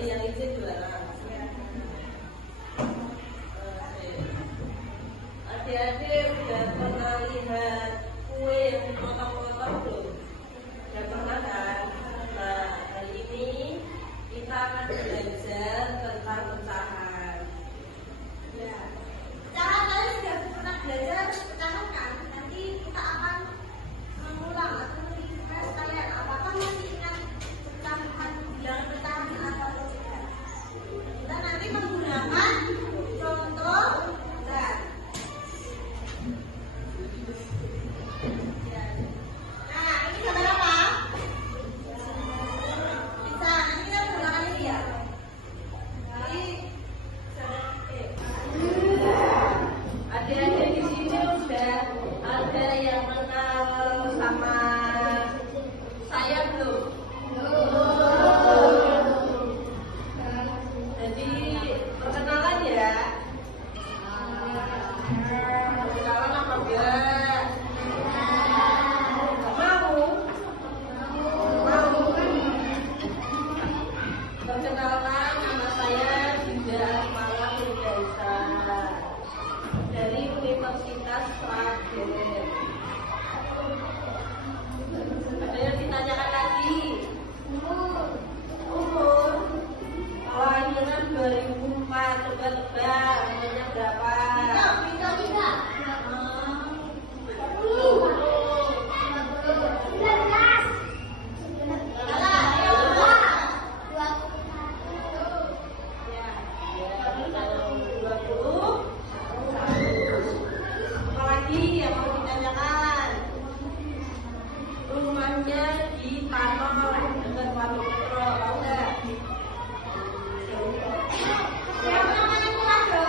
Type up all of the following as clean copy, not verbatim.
yang itu juara. Adik-adik udah pernah lihat kue yang dipotong-potong belum? Udah pernah kan? Nah, hari ini kita akan belajar tentang pecahan. Ya. Cara kalian sudah pernah belajar pecahan kan? Nanti kita akan mengulang atau mengingat kalian apakah masih ingat pecahan yang pertama atau tidak? Kita nanti menggunakan contoh dan nah, ini gambar apa? Bisa, nanti kita menggunakan ini ya. Jadi, Adik-adik di sini udah ada yang kenal sama saya belum? Jadi perkenalan ya. Perkenalan apa enggak? Mau? Mau? Perkenalan, nama saya Dinda Asmara Firdausah dari Universitas Sragen. Ada yang ditanyakan lagi? Umur kelahiran 2004, coba tebak umurnya berapa? Apalagi yang mau ditanyakan? Rumahnya di Panon dekat Waduk Petro, tahu nggak? siapa namanya Kado?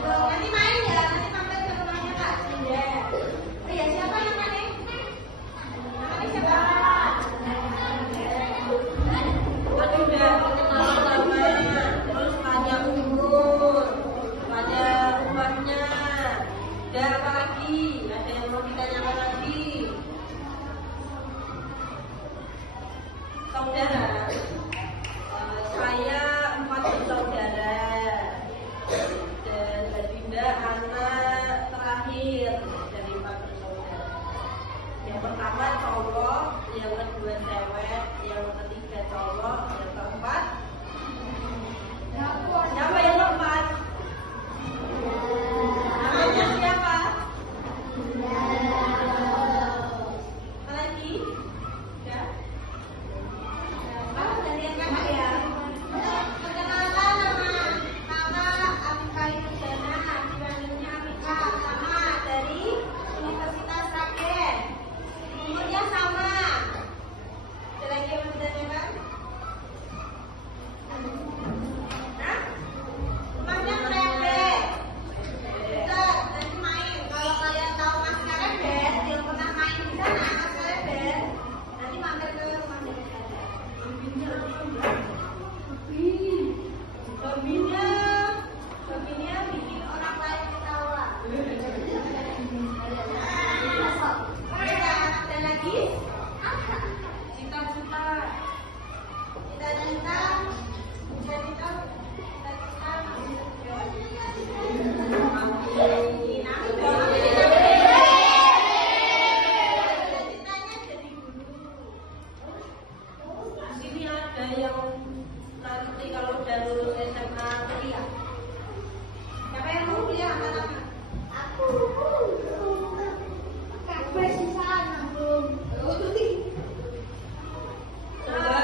Nanti main ya, nanti sampai ke rumahnya Kak Dinda. Oh ya, siapa namanya? Namanya siapa? Kan udah perkenalan namanya, terus tanya umur, tanya rumahnya. Ada apa lagi? Ada yang mau ditanyakan lagi? Saudara, saya 4 bersaudara dan Dinda anak terakhir dari 4 bersaudara. Yang pertama cowok, yang kedua cewek, yang ketiga cowok, yang keempat siapa yang keempat? Namanya siapa? Apa lagi? Ya? Kamu gantian kakak ya. Perkenalkan nama Amika Yudhana, dipanggilnya Amika, sama dari Universitas Sragen. Umurnya sama. Ada lagi yang mau ditanyakan? Hah? Rumahnya Krebet. Udah, nanti main. Kalau kalian tahu Mas Krebet, yang pernah main di sana, Mas Krebet, nanti mampir ke rumahnya Krebet. Babinya bikin orang lain ketawa. Ada lagi? Cita-cita. Cita-cita. Cita-citanya jadi guru. Di sini ada yang nanti kalau udah lulus SMA kuliah. Siapa yang mau kuliah angkat tangan? Aku. Kakak susah nabung. Coba,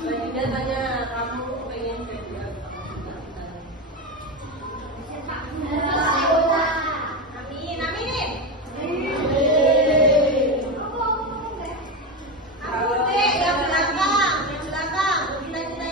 Mbak Dinda tanya, kamu pengen jadi apa? Amin, amin. Aku deh, yang belakang, cita-cita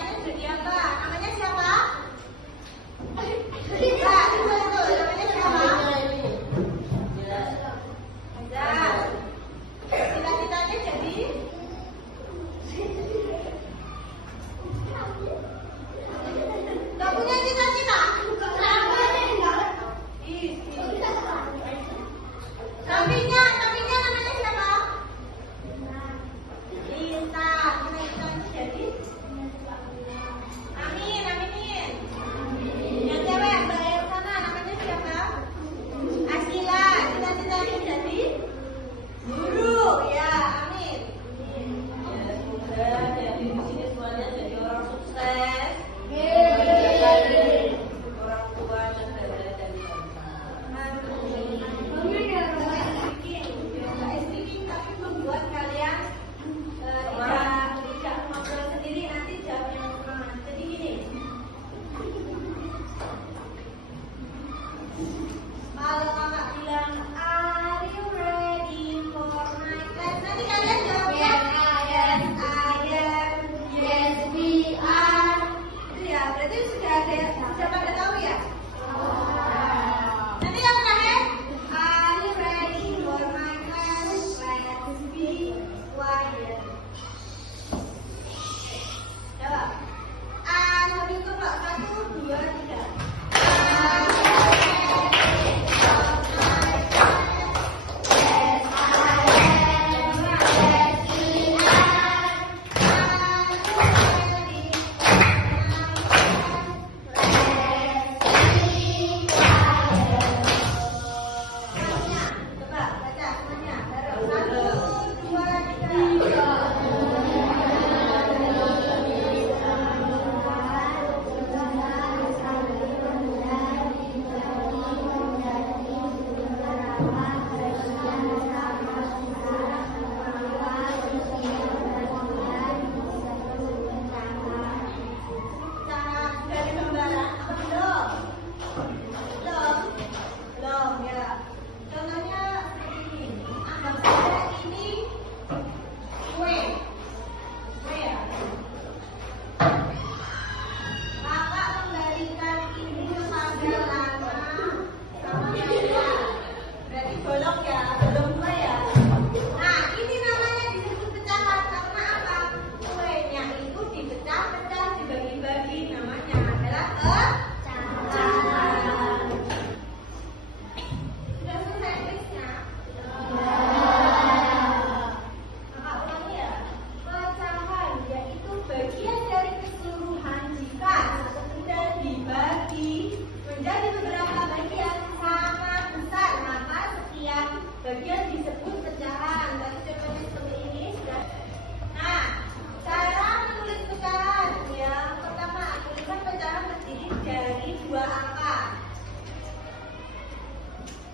kalian. Coba. Sambil itu Mbak. 1, 2, 3. Bagian disebut pecahan. Tadi contohnya seperti ini. Nah, cara menulis pecahan yang pertama, tuliskan pecahan terdiri dari 2 angka.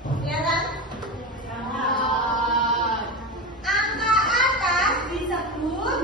Kelihatan? Angka atas disebut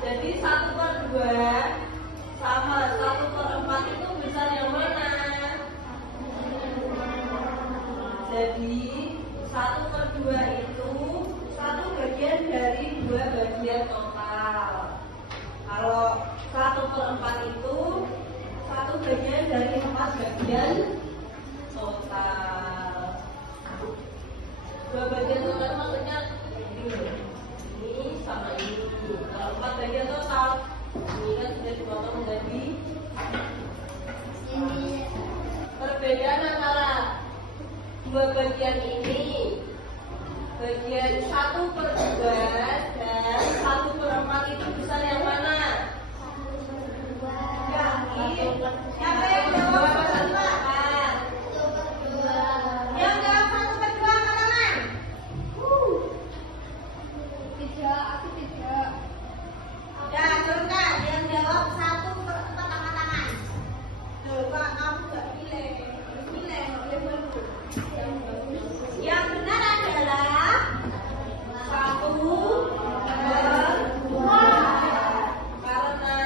jadi 1/2 sama 1/4 itu besar yang mana? Jadi 1/2 itu 1 bagian dari 2 bagian total. Kalau 1/4 itu 1 bagian dari 4 bagian total. 2 bagian total maksudnya ini sama ini. Kalau 4 bagian total, ini kan sudah dipotong menjadi perbedaan antara 2 bagian ini, bagian 1/2 dan 1/4 itu besar yang mana? Siapa yang jawab 1/4? Yang jawab 1/2 angkat tangan. Ya, turunkan. Yang jawab 1/4 angkat tangan. Coba kamu gak pilih. Pilih, nggak boleh dulu. Yang benar adalah 1/2. Karena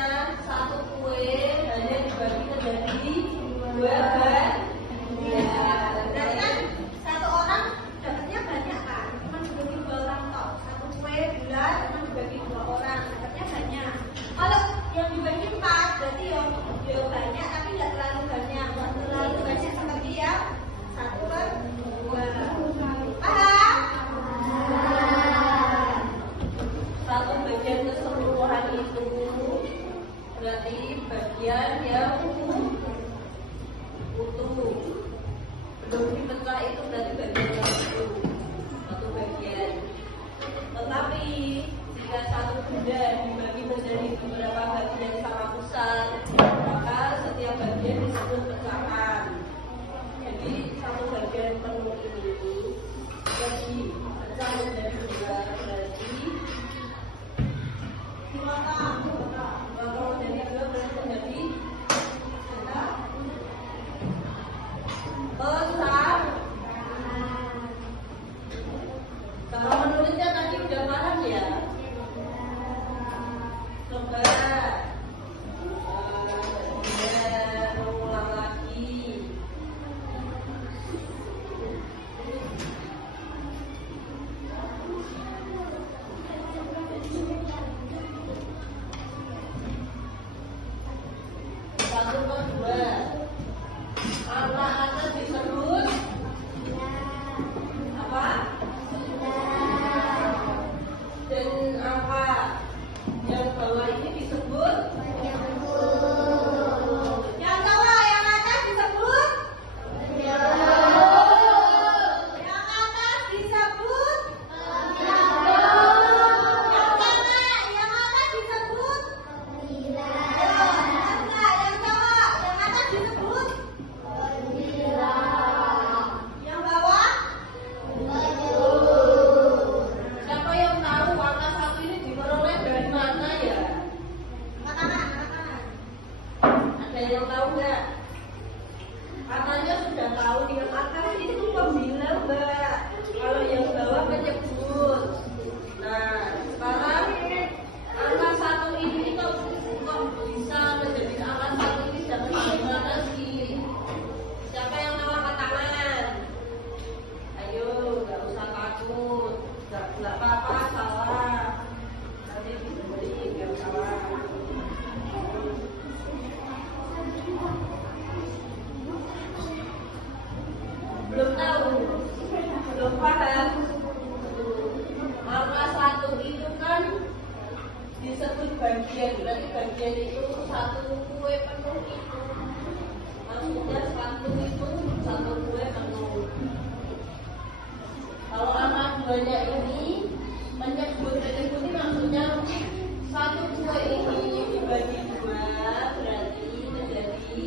1 kue hanya dibagi menjadi 2 bagian. Berarti kan 1 orang dapatnya banyak kan? Cuma dibagi 2 orang toh. 1 kue bulat cuma dibagi 2 orang, dapatnya banyak. Kalau yang dibagi 4 berarti ya banyak tapi nggak terlalu banyak. Nggak terlalu banyak seperti yang 1/2. Paham? 1 bagian keseluruhan itu berarti bagian yang utuh. Belum dipecah itu berarti bagian yang utuh. 1 bagian. Tetapi jika 1 benda dibagi menjadi beberapa bagian sama besar, maka setiap bagian disebut pecahan. Jadi penuh ini jadi pecah menjadi dua, berarti dua kalau jadi dua berarti menjadi besar. Kalau menulisnya tadi udah paham ya? Coba ulang lagi. Satu kedua, anak-anak disebut apa? Dan apa yang bawah ini disebut? Yang bawah, yang atas disebut? Yang atas disebut? Yang tengah, yang atas disebut? Enggak, yang bawah, yang atas disebut? Yang bawah? Siapa yang tahu angka satu ini diperoleh dari mana ya? Kanan, kanan. Ada yang tahu nggak? Katanya sudah tahu yang atas itu pembilang mbak. Kalau yang bawah menyebut. Nah sekarang angka satu ini kok bisa menjadi angka satu ini dapat dari mana sih? Siapa yang tahu angkat tangan? Ayo, nggak usah takut. Nggak apa-apa salah. Nanti diberi nggak salah. Belum tahu, belum paham. Angka satu itu kan disebut bagian, berarti bagian itu satu kue penuh itu. Maksudnya satu itu satu kue penuh. Kalau angka duanya ini menyebut ini maksudnya satu kue ini dibagi dua, berarti menjadi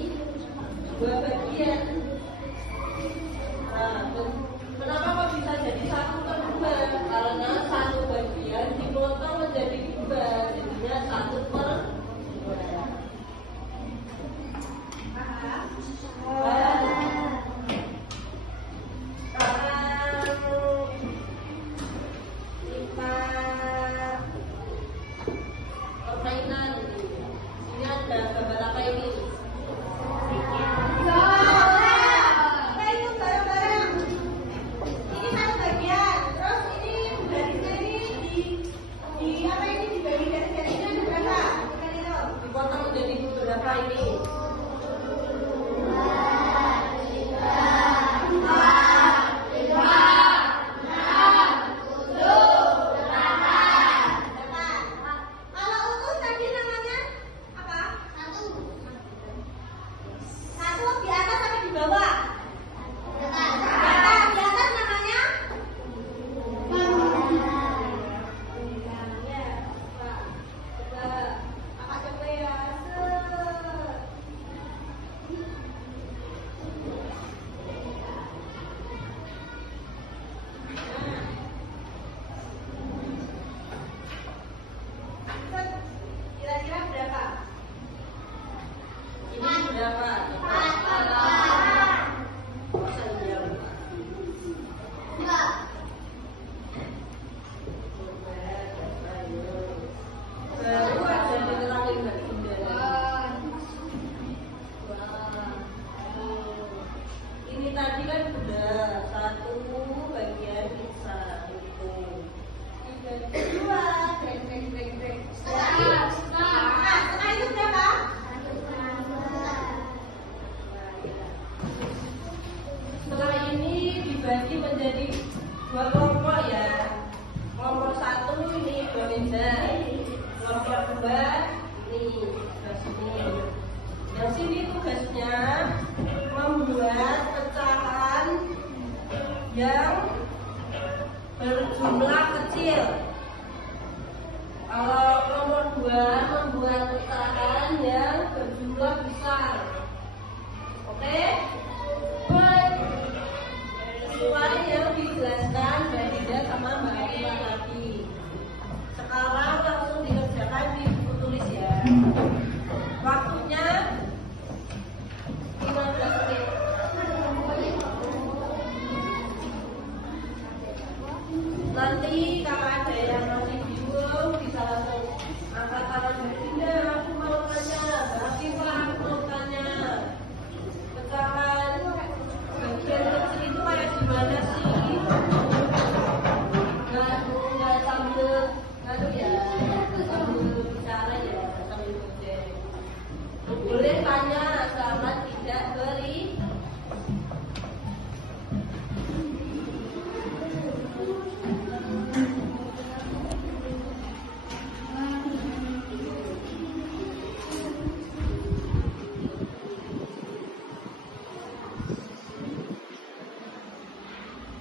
dua bagian. Nah, kenapa kok bisa jadi satu per dua? Karena satu bagian dipotong menjadi dua, jadinya satu per dua. Sekarang kita permainan. Ini ada gambar apa ini? Ini satu bagian, terus ini garisnya ini di apa ini dibagi garis-garis ini ada berapa? Bukan itu. Dipotong menjadi berapa ini? Kalau utuh tadi namanya apa? Satu di atas atau di bawah? Di atas namanya? Ya, coba kakak coba ya. Kira-kira berapa? Ini berapa? Masa iya? Enggak. Baru ada diterangin Mbak Indah. Ini tadi kan sudah satu bagian bisa itu. Dua. Setengah itu berapa? Setelah ini dibagi menjadi dua kelompok ya. Kelompok satu ini dua meja. Kelompok dua ini sebelah sini. Yang sini tugasnya membuat pecahan yang berjumlah kecil. Kalau nomor 2 membuat pecahan yang berjumlah besar. Oke? Baik. sesuai yang dijelaskan Mbak Dinda sama Mbak Ayu tadi. Sekarang langsung dikerjakan di buku tulis ya. Waktunya 15 menit. Nanti kakak